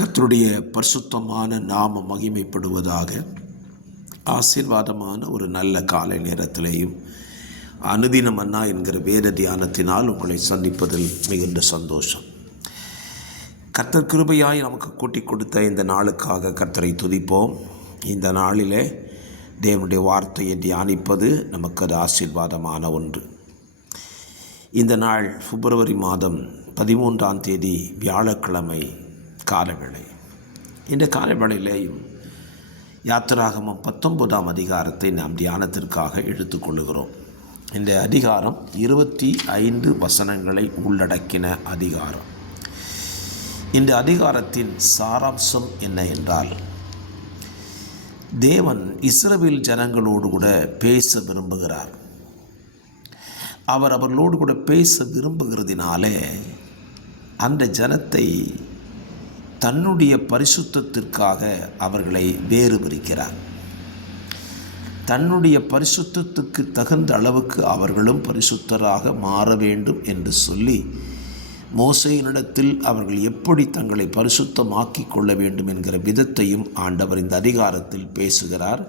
கர்த்தருடைய பரிசுத்தமான நாம மகிமைப்படுவதாக. ஆசீர்வாதமான ஒரு நல்ல காலை நேரத்திலேயும் அனுதின மன்னா என்கிற வேத தியானத்தினால் உங்களை சந்திப்பதில் மிகுந்த சந்தோஷம். கர்த்தர் கிருபையாய் நமக்கு கூட்டி கொடுத்த இந்த நாளுக்காக கர்த்தரை துதிப்போம். இந்த நாளிலே தேவனுடைய வார்த்தையை தியானிப்பது நமக்கு அது ஆசீர்வாதமான ஒன்று. இந்த நாள் பிப்ரவரி மாதம் 13ஆம் தேதி வியாழக்கிழமை காலவேளை. இந்த காலவேளையிலேயும் யாத்திராகமம் 19ஆம் அதிகாரத்தை நாம் தியானத்திற்காக எடுத்துக்கொள்ளுகிறோம். இந்த அதிகாரம் 25 வசனங்களை உள்ளடக்கின அதிகாரம். இந்த அதிகாரத்தின் சாராம்சம் என்ன என்றால், தேவன் இஸ்ரவேல் ஜனங்களோடு கூட பேச விரும்புகிறார். அவர் அவர்களோடு கூட பேச விரும்புகிறதினாலே அந்த ஜனத்தை தன்னுடைய பரிசுத்தத்திற்காக அவர்களை வேறு பிரிக்கிறார். தன்னுடைய பரிசுத்தத்துக்கு தகுந்த அளவுக்கு அவர்களும் பரிசுத்தராக மாற வேண்டும் என்று சொல்லி மோசேயினிடத்தில் அவர்கள் எப்படி தங்களை பரிசுத்தமாக்கி கொள்ள வேண்டும் என்கிற விதத்தையும் ஆண்டவர் இந்த அதிகாரத்தில் பேசுகிறார்.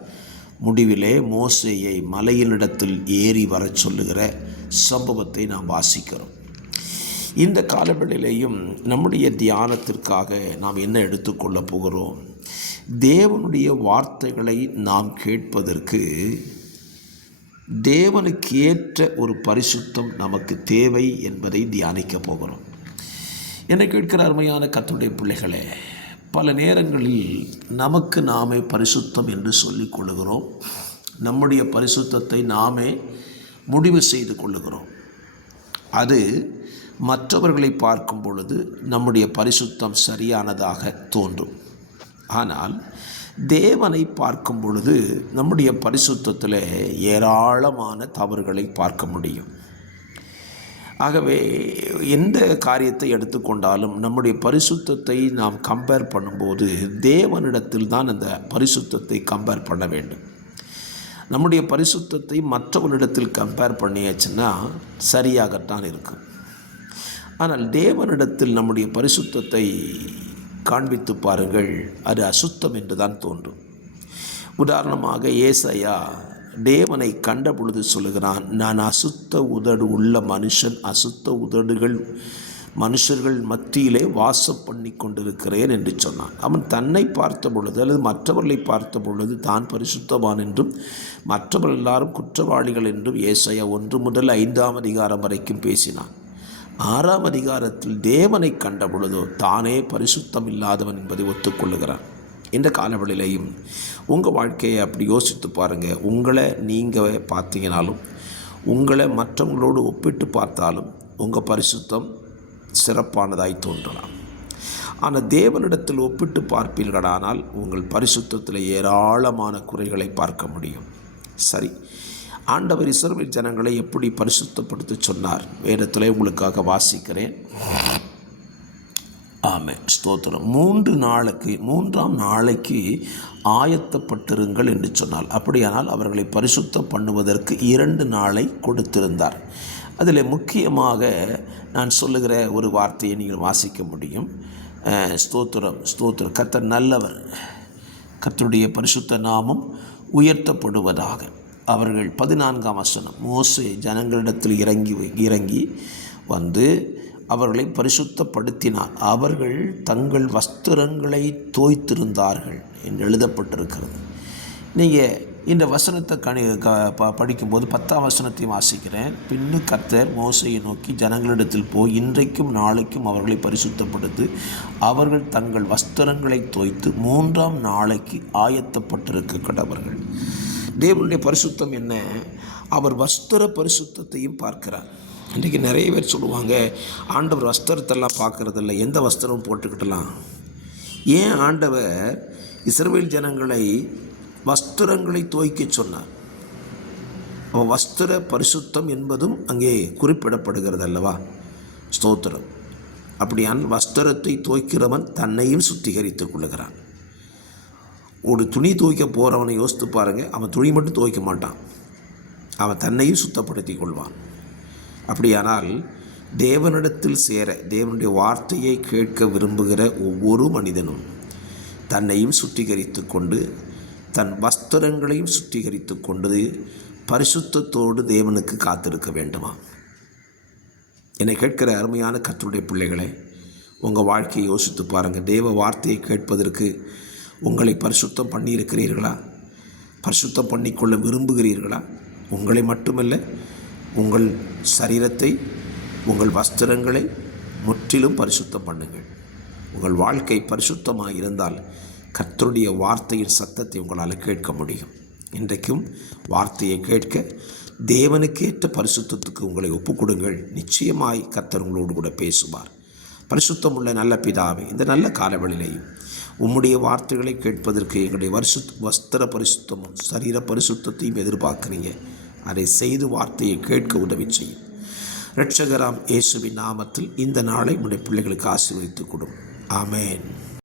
முடிவிலே மோசேயை மலையினிடத்தில் ஏறி வரச் சொல்லுகிற சம்பவத்தை நாம் வாசிக்கிறோம். இந்த காலவேளையிலேயும் நம்முடைய தியானத்திற்காக நாம் என்ன எடுத்துக்கொள்ளப் போகிறோம்? தேவனுடைய வார்த்தைகளை நாம் கேட்பதற்கு தேவனுக்கு ஏற்ற ஒரு பரிசுத்தம் நமக்கு தேவை என்பதை தியானிக்கப் போகிறோம். என்னை கேட்கிற அருமையான கர்த்தருடைய பிள்ளைகளே, பல நேரங்களில் நமக்கு நாமே பரிசுத்தம் என்று சொல்லிக் கொள்ளுகிறோம். நம்முடைய பரிசுத்தத்தை நாமே முடிவு செய்து கொள்ளுகிறோம். அது மற்றவர்களை பார்க்கும் பொழுது நம்முடைய பரிசுத்தம் சரியானதாக தோன்றும். ஆனால் தேவனை பார்க்கும் பொழுது நம்முடைய பரிசுத்தத்தில் ஏராளமான தவறுகளை பார்க்க முடியும். ஆகவே எந்த காரியத்தை எடுத்துக்கொண்டாலும் நம்முடைய பரிசுத்தத்தை நாம் கம்பேர் பண்ணும்போது தேவனிடத்தில் தான் அந்த பரிசுத்தத்தை கம்பேர் பண்ண வேண்டும். நம்முடைய பரிசுத்தத்தை மற்றவனிடத்தில் கம்பேர் பண்ணியாச்சுன்னா சரியாகத்தான் இருக்கும். ஆனால் தேவனிடத்தில் நம்முடைய பரிசுத்தத்தை காண்பித்து பாருங்கள், அது அசுத்தம் என்று தான் தோன்றும். உதாரணமாக ஏசாயா தேவனை கண்ட பொழுது சொல்லுகிறான், நான் அசுத்த உதடு உள்ள மனுஷன், அசுத்த உதடுகள் மனுஷர்கள் மத்தியிலே வாசம் பண்ணி கொண்டிருக்கிறேன் என்று சொன்னான். அவன் தன்னை பார்த்த பொழுது அல்லது மற்றவர்களை பார்த்த பொழுது தான் பரிசுத்தவான் என்றும் மற்றவர்கள் எல்லாரும் குற்றவாளிகள் என்றும் ஏசாயா 1 முதல் 5ஆம் அதிகாரம் வரைக்கும் பேசினான். 6ஆம் அதிகாரத்தில் தேவனை கண்ட பொழுதோ தானே பரிசுத்தம் இல்லாதவன் என்பதை ஒத்துக்கொள்ளுகிறான். இந்த காலவெளியிலையும் உங்கள் வாழ்க்கையை அப்படி யோசித்து பாருங்கள். உங்களை நீங்கள் பார்த்தீங்கனாலும் உங்களை மற்றவங்களோடு ஒப்பிட்டு பார்த்தாலும் உங்கள் பரிசுத்தம் சிறப்பானதாய் தோன்றலாம். ஆனால் தேவனிடத்தில் ஒப்பிட்டு பார்ப்பீர்களானால் உங்கள் பரிசுத்தத்தில் ஏராளமான குறைகளை பார்க்க முடியும். சரி, ஆண்டவர் இஸ்ரவேல் ஜனங்களை எப்படி பரிசுத்தப்படுத்த சொன்னார்? வேதத்தில் உங்களுக்காக வாசிக்கிறேன். ஆமென், ஸ்தோத்திரம். 3ஆம் நாளைக்கு ஆயத்தப்பட்டிருங்கள் என்று சொன்னார். அப்படியானால் அவர்களை பரிசுத்தம் பண்ணுவதற்கு 2 நாளை கொடுத்திருந்தார். அதில் முக்கியமாக நான் சொல்லுகிற ஒரு வார்த்தையை நீங்கள் வாசிக்க முடியும். ஸ்தோத்திரம், ஸ்தோத்திரம். கர்த்தர் நல்லவர், கர்த்தருடைய பரிசுத்த நாமம் உயர்த்தப்படுவதாக. அவர்கள் 14ஆம் வசனம், மோசே ஜனங்களிடத்தில் இறங்கி வந்து அவர்களை பரிசுத்தப்படுத்தினார். அவர்கள் தங்கள் வஸ்திரங்களை தோய்த்திருந்தார்கள் என்று எழுதப்பட்டிருக்கிறது. நீங்கள் இந்த வசனத்தை படிக்கும்போது 10ஆம் வசனத்தையும் வாசிக்கிறேன். பின்னும் கர்த்தர் மோசையை நோக்கி, ஜனங்களிடத்தில் போய் இன்றைக்கும் நாளைக்கும் அவர்களை பரிசுத்தப்படுத்தி அவர்கள் தங்கள் வஸ்திரங்களை தோய்த்து 3ஆம் நாளைக்கு ஆயத்தப்பட்டிருக்க கடவர்கள். தேவனுடைய பரிசுத்தம் என்ன? அவர் வஸ்திர பரிசுத்தையும் பார்க்கிறார். இன்றைக்கி நிறைய பேர் சொல்லுவாங்க, ஆண்டவர் வஸ்திரத்தெல்லாம் பார்க்குறதில்ல, எந்த வஸ்திரமும் போட்டுக்கிட்டலாம். ஏன் ஆண்டவர் இஸ்ரவேல் ஜனங்களை வஸ்திரங்களை தோய்க்க சொன்னார்? வஸ்திர பரிசுத்தம் என்பதும் அங்கே குறிப்பிடப்படுகிறது அல்லவா? ஸ்தோத்திரம். அப்படியான் வஸ்திரத்தை தோய்க்கிறவன் தன்னையும் சுத்திகரித்துக் கொள்ளுகிறான். ஒரு துணி துவைக்க போகிறவனை யோசித்து பாருங்கள். அவன் துணி மட்டும் துவைக்க மாட்டான், அவன் தன்னையும் சுத்தப்படுத்தி கொள்வான். அப்படியானால் தேவனிடத்தில் சேர, தேவனுடைய வார்த்தையை கேட்க விரும்புகிற ஒவ்வொரு மனிதனும் தன்னையும் சுத்திகரித்து கொண்டு, தன் வஸ்திரங்களையும் சுத்திகரித்து கொண்டு பரிசுத்தத்தோடு தேவனுக்கு காத்திருக்க வேண்டுமா? என்னை கேட்கிற அருமையான கர்த்தருடைய பிள்ளைகளை, உங்கள் வாழ்க்கையை யோசித்து பாருங்கள். தேவ வார்த்தையை கேட்பதற்கு உங்களை பரிசுத்தம் பண்ணியிருக்கிறீர்களா? பரிசுத்தம் பண்ணிக்கொள்ள விரும்புகிறீர்களா? உங்களை மட்டுமல்ல, உங்கள் சரீரத்தை, உங்கள் வஸ்திரங்களை முற்றிலும் பரிசுத்தம் பண்ணுங்கள். உங்கள் வாழ்க்கை பரிசுத்தமாக இருந்தால் கர்த்தருடைய வார்த்தையின் சத்தத்தை உங்களால் கேட்க முடியும். இன்றைக்கும் வார்த்தையை கேட்க தேவனுக்கேற்ற பரிசுத்தத்துக்கு உங்களை ஒப்புக்கொடுங்கள். நிச்சயமாய் கர்த்தர் உங்களோடு கூட பேசுவார். பரிசுத்தம் உள்ள நல்ல பிதாவே, இந்த நல்ல காலவெளியிலையும் உம்முடைய வார்த்தைகளை கேட்பதற்கு எங்களுடைய வஸ்திர பரிசுத்தமும் சரீர பரிசுத்தத்தையும் எதிர்பார்க்குறீங்க. அதை செய்து வார்த்தையை கேட்க உதவி செய்யும். இரட்சகராம் இயேசுவின் நாமத்தில் இந்த நாளை உடைய பிள்ளைகளுக்கு ஆசீர்வதித்துக் கொடும். ஆமேன்.